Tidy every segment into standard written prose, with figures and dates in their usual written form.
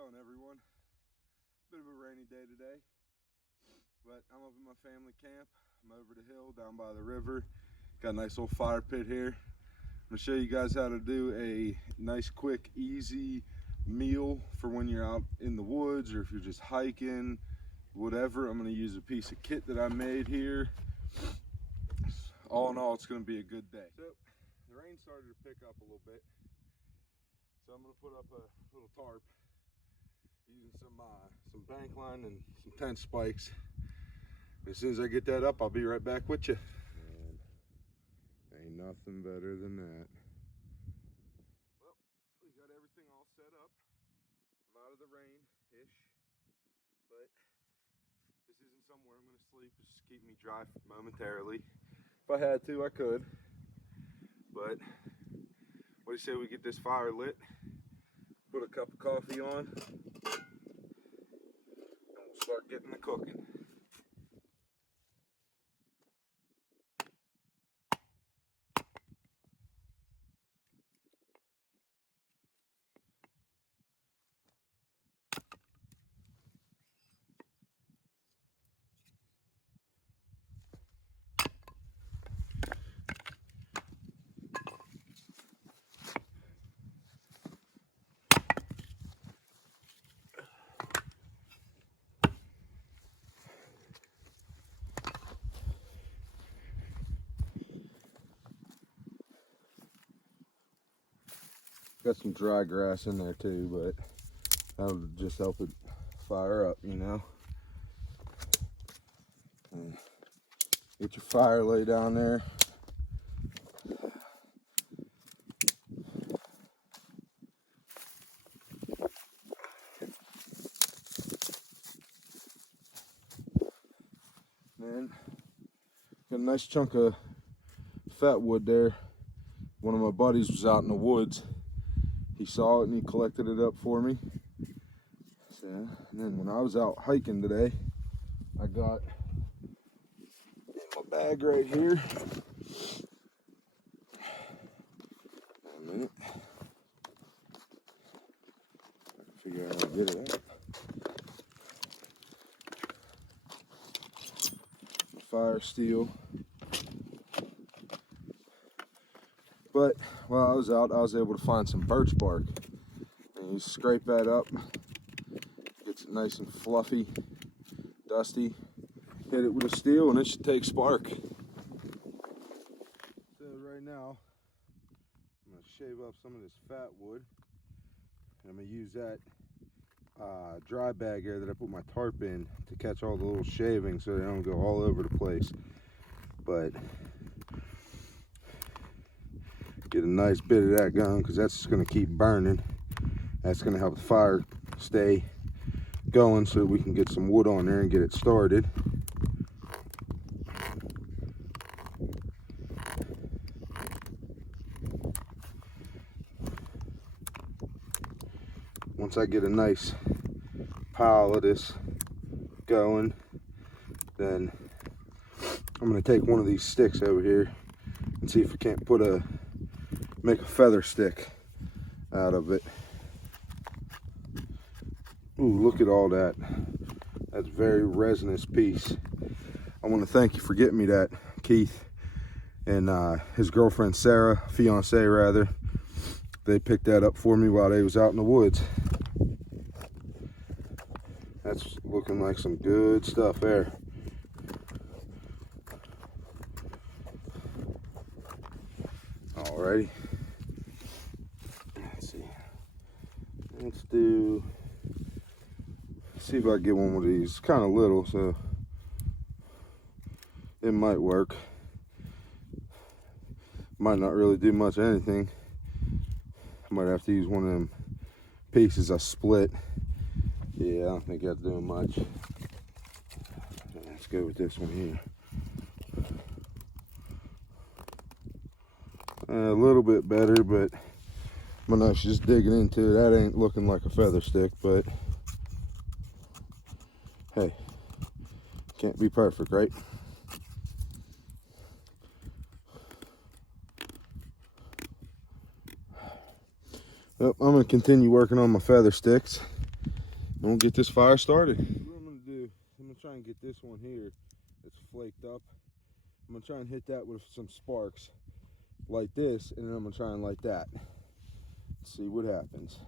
going, everyone? Bit of a rainy day today, but I'm up at my family camp. I'm over the hill down by the river. Got a nice little fire pit here. I'm gonna show you guys how to do a nice, quick, easy meal for when you're out in the woods or if you're just hiking, whatever. I'm gonna use a piece of kit that I made here. All in all, it's gonna be a good day. So the rain started to pick up a little bit, so I'm gonna put up a little tarp using some bank line and some tent spikes. As soon as I get that up, I'll be right back with you. Man, ain't nothing better than that. Well, we got everything all set up. I'm out of the rain-ish, but this isn't somewhere I'm gonna sleep. It's just keep me dry momentarily. If I had to, I could. But what do you say we get this fire lit? Put a cup of coffee on, and we'll start getting the cooking. Got some dry grass in there too, but that'll just help it fire up, you know. And get your fire laid down there. Then got a nice chunk of fat wood there. One of my buddies was out in the woods. He saw it and he collected it up for me. So, and then when I was out hiking today, I got in my bag right here. A minute. I can figure out how to get it out. Fire steel. But while I was out, I was able to find some birch bark. And you scrape that up, gets it nice and fluffy, dusty. Hit it with a steel and it should take spark. So right now, I'm gonna shave up some of this fat wood. And I'm gonna use that dry bag here that I put my tarp in to catch all the little shavings so they don't go all over the place. But get a nice bit of that going because that's just going to keep burning. That's going to help the fire stay going so we can get some wood on there and get it started. Once I get a nice pile of this going, then I'm going to take one of these sticks over here and see if we can't make a feather stick out of it. Ooh, look at all that. That's a very resinous piece. I want to thank you for getting me that, Keith, and his girlfriend Sarah, fiance rather. They picked that up for me while they was out in the woods. That's looking like some good stuff there. Alrighty. Let's see. See if I can get one of these. It's kind of little, so it might work. Might not really do much of anything. I might have to use one of them pieces I split. Yeah, I don't think that's doing much. Let's go with this one here. A little bit better, but my knife's just digging into it. That ain't looking like a feather stick, but hey, can't be perfect, right? Yep, I'm gonna continue working on my feather sticks. I'm gonna get this fire started. What I'm gonna do, I'm gonna try and get this one here that's flaked up. I'm gonna try and hit that with some sparks, light this, and then I'm gonna try and light that. See what happens.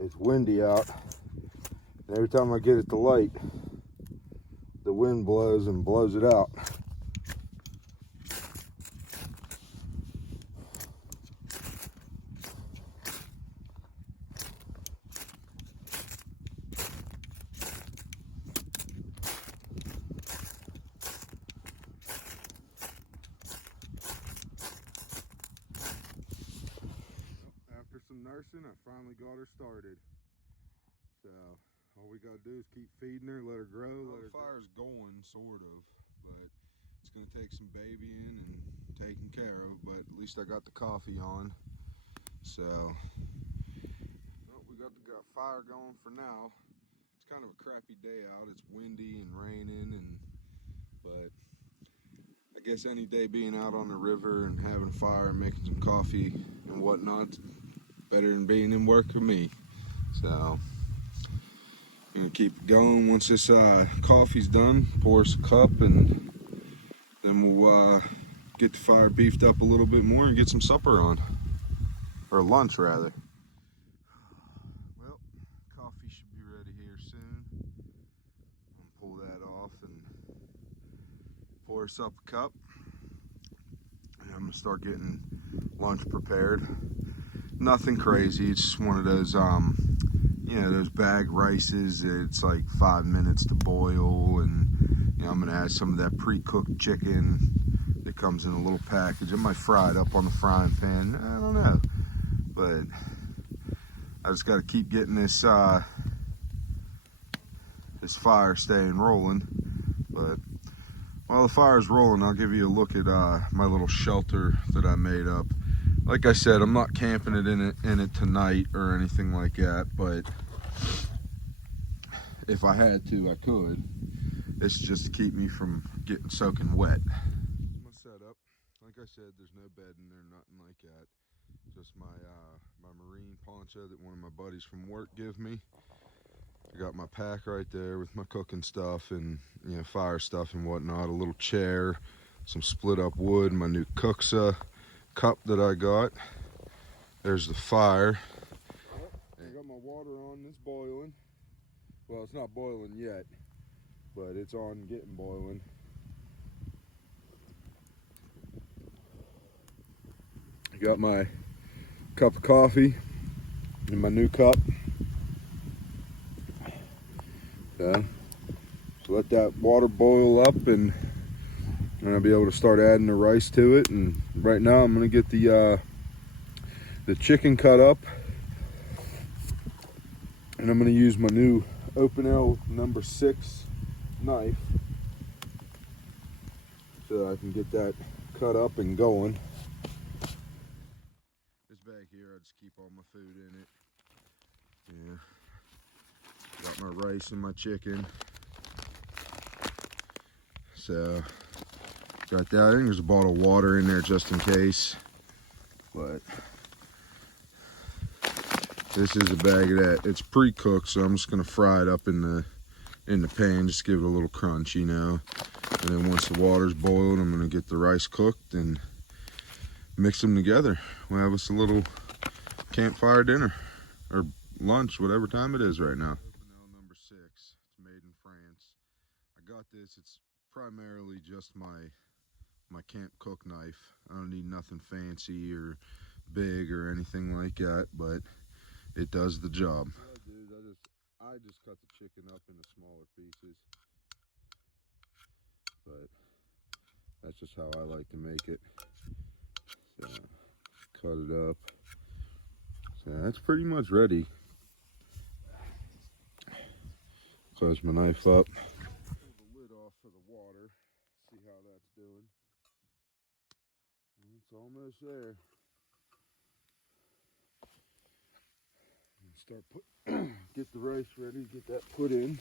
It's windy out, and every time I get it to light, the wind blows and blows it out. After some nursing, I finally got her started. So all we gotta do is keep feeding her, let her grow. The fire's going, sort of, but it's gonna take some babying and taking care of. But at least I got the coffee on. So well, we got the fire going for now. It's kind of a crappy day out. It's windy and raining, but I guess any day being out on the river and having a fire and making some coffee and whatnot, better than being in work with me. So I'm gonna keep it going. Once this coffee's done, pour us a cup, and then we'll get the fire beefed up a little bit more and get some supper on, or lunch rather. Well, coffee should be ready here soon. I'm gonna pull that off and pour us up a cup, and I'm gonna start getting lunch prepared. Nothing crazy. It's just one of those those bag rices. It's like 5 minutes to boil, and I'm gonna add some of that pre-cooked chicken that comes in a little package. I might fry it up on the frying pan. I don't know, but I just got to keep getting this this fire staying rolling. But while the fire's rolling, I'll give you a look at my little shelter that I made up. Like I said, I'm not camping in it tonight or anything like that, but if I had to, I could. It's just to keep me from getting soaking wet. My setup, like I said, there's no bed in there, nothing like that. Just my marine poncho that one of my buddies from work give me. I got my pack right there with my cooking stuff and fire stuff and whatnot. A little chair, some split up wood, my new Cooksa cup that I got. There's the fire. I got my water on. It's boiling. Well, it's not boiling yet, but it's on getting boiling. I got my cup of coffee in my new cup. So let that water boil up, and I'll be able to start adding the rice to it. And right now I'm gonna get the chicken cut up, and I'm gonna use my new Open L number 6 knife so I can get that cut up and going. This bag here, I just keep all my food in it. Yeah, got my rice and my chicken. So got that. I think there's a bottle of water in there just in case, but this is a bag of that. It's pre-cooked, so I'm just gonna fry it up in the pan, just give it a little crunch, And then once the water's boiled, I'm gonna get the rice cooked and mix them together. We'll have us a little campfire dinner or lunch, whatever time it is right now. Open number 6. It's made in France. I got this. It's primarily just my camp cook knife. I don't need nothing fancy or big or anything like that, but it does the job. What I do is I just cut the chicken up into smaller pieces. But That's just how I like to make it. So, cut it up. So that's pretty much ready. Close my knife up. Pull the lid off for the water. See how that's doing. It's almost there. Start get the rice ready, get that put in.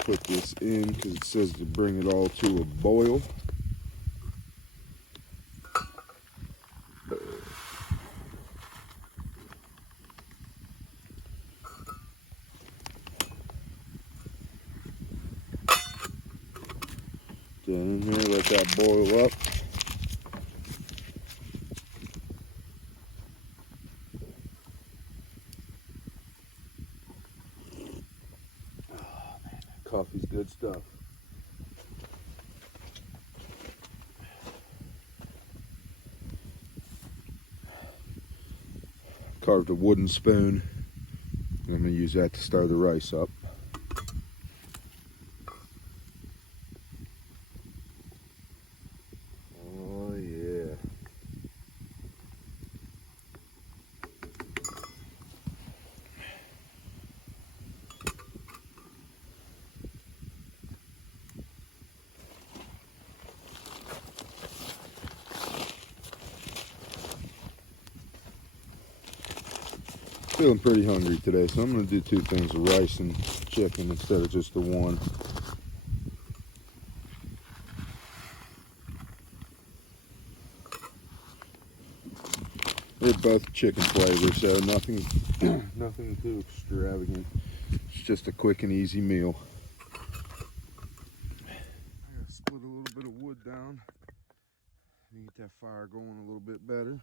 Put this in because it says to bring it all to a boil. Get in here, let that boil up. Oh man, coffee's good stuff. Carved a wooden spoon. I'm going to use that to stir the rice up. Oh yeah. Feeling pretty hungry today, so I'm going to do two things, of rice and chicken instead of just the one. They're both chicken flavor, so nothing too extravagant. It's just a quick and easy meal. I gotta split a little bit of wood down and get that fire going a little bit better,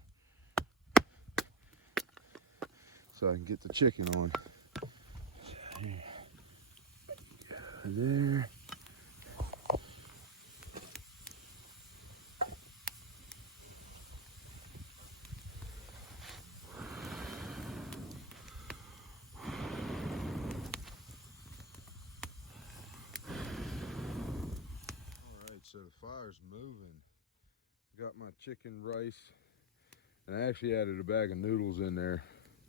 so I can get the chicken on. There. Alright, so the fire's moving. Got my chicken, rice, and I actually added a bag of noodles in there.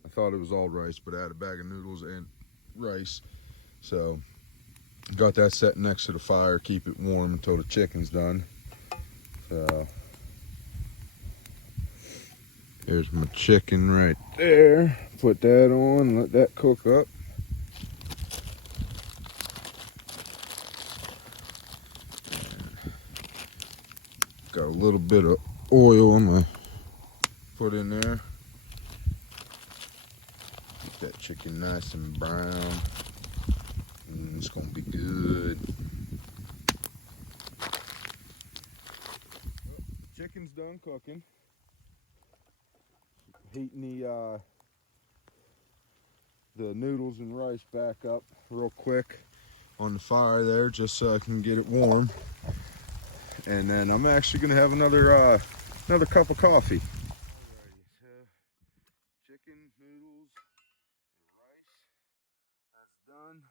I thought it was all rice, but I had a bag of noodles and rice. So got that set next to the fire, keep it warm until the chicken's done. So there's my chicken right there. Put that on, let that cook up. Got a little bit of oil I'm gonna put in there. Get that chicken nice and brown. It's gonna be good. Chicken's done cooking. Heating the noodles and rice back up real quick on the fire there, just so I can get it warm. And then I'm actually gonna have another cup of coffee. Alrighty, so chicken, noodles, and rice. That's done.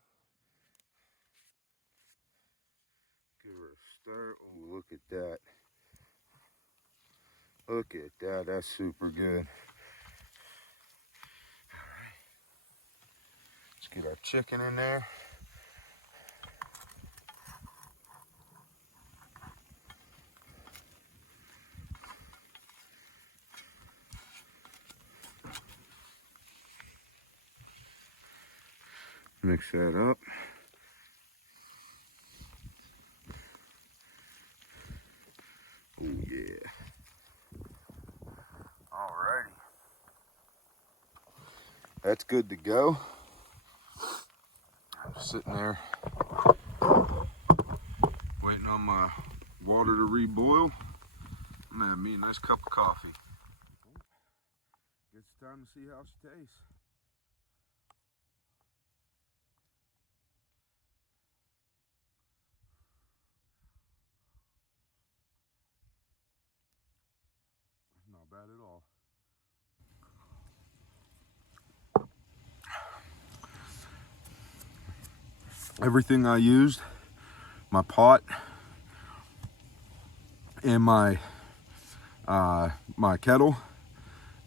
Give her a stir. Oh, look at that. Look at that. That's super good. Alright. Let's get our chicken in there. Mix that up. Oh yeah. Alrighty. That's good to go. I'm just sitting there waiting on my water to reboil. I'm gonna have me a nice cup of coffee. It's time to see how she tastes. Not bad at all. everything I used, my pot and my kettle,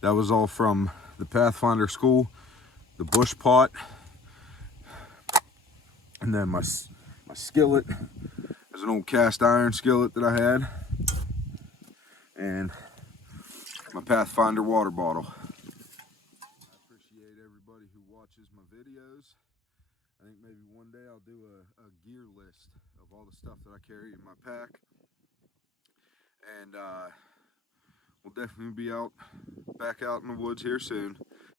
that was all from the Pathfinder school. The bush pot, and then my skillet is an old cast iron skillet that I had, and my Pathfinder water bottle. I appreciate everybody who watches my videos. I think maybe one day I'll do a gear list of all the stuff that I carry in my pack, and we'll definitely be back out in the woods here soon.